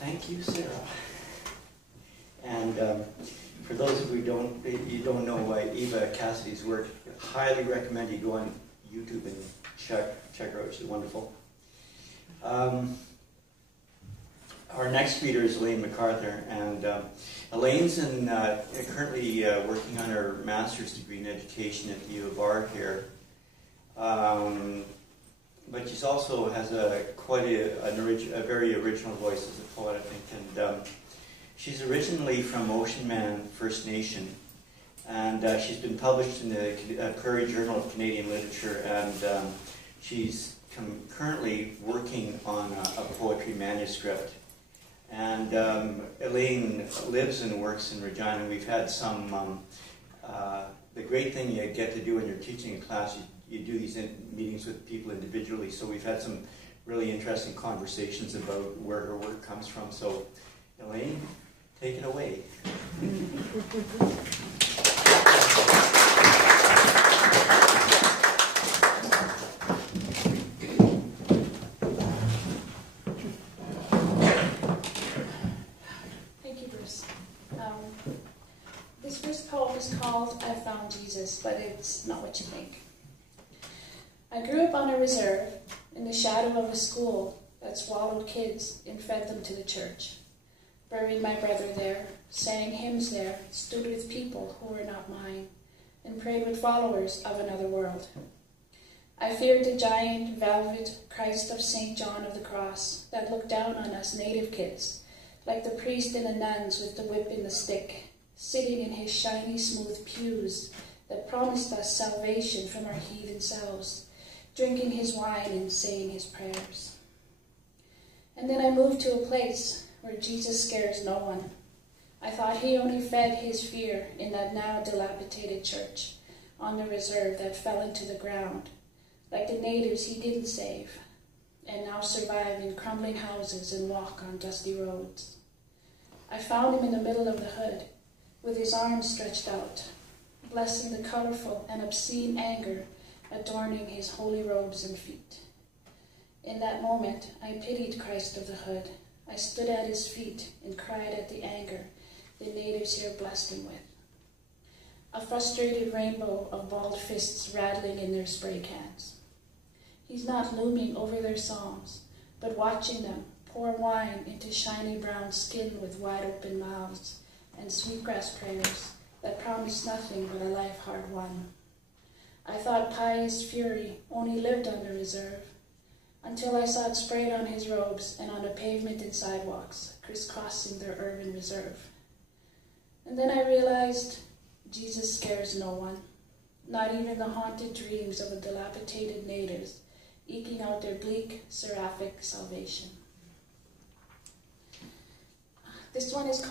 Thank you, Sarah. And for those of you who don't know Eva Cassidy's work, I highly recommend you go on YouTube and check her out. She's wonderful. Our next reader is Elaine McArthur, and Elaine's currently working on her master's degree in education at the U of R here. But she also has quite a very original voice as a poet, I think. And she's originally from Ocean Man First Nation, and she's been published in the Prairie Journal of Canadian Literature, and she's currently working on a poetry manuscript. And Elaine lives and works in Regina. We've had some, the great thing you get to do when you're teaching a class, you do these meetings with people individually, so we've had some really interesting conversations about where her work comes from. So, Elaine, take it away. Thank you, Bruce. This first poem is called I Found Jesus, but it's not what you think. I grew up on a reserve in the shadow of a school that swallowed kids and fed them to the church. Buried my brother there, sang hymns there, stood with people who were not mine, and prayed with followers of another world. I feared the giant, velvet Christ of St. John of the Cross that looked down on us native kids, like the priest and the nuns with the whip and the stick, sitting in his shiny, smooth pews that promised us salvation from our heathen selves, drinking his wine and saying his prayers. And then I moved to a place where Jesus scares no one. I thought he only fed his fear in that now dilapidated church on the reserve that fell into the ground, like the natives he didn't save, and now survive in crumbling houses and walk on dusty roads. I found him in the middle of the hood, with his arms stretched out, blessing the colorful and obscene anger adorning his holy robes and feet. In that moment, I pitied Christ of the hood. I stood at his feet and cried at the anger the natives here blessed him with. A frustrated rainbow of balled fists rattling in their spray cans. He's not looming over their songs, but watching them pour wine into shiny brown skin with wide open mouths and sweetgrass prayers that promise nothing but a life hard won. I thought pious fury only lived on the reserve, until I saw it sprayed on his robes and on the pavement and sidewalks, crisscrossing their urban reserve. And then I realized Jesus scares no one, not even the haunted dreams of the dilapidated natives, eking out their bleak, seraphic salvation. This one is called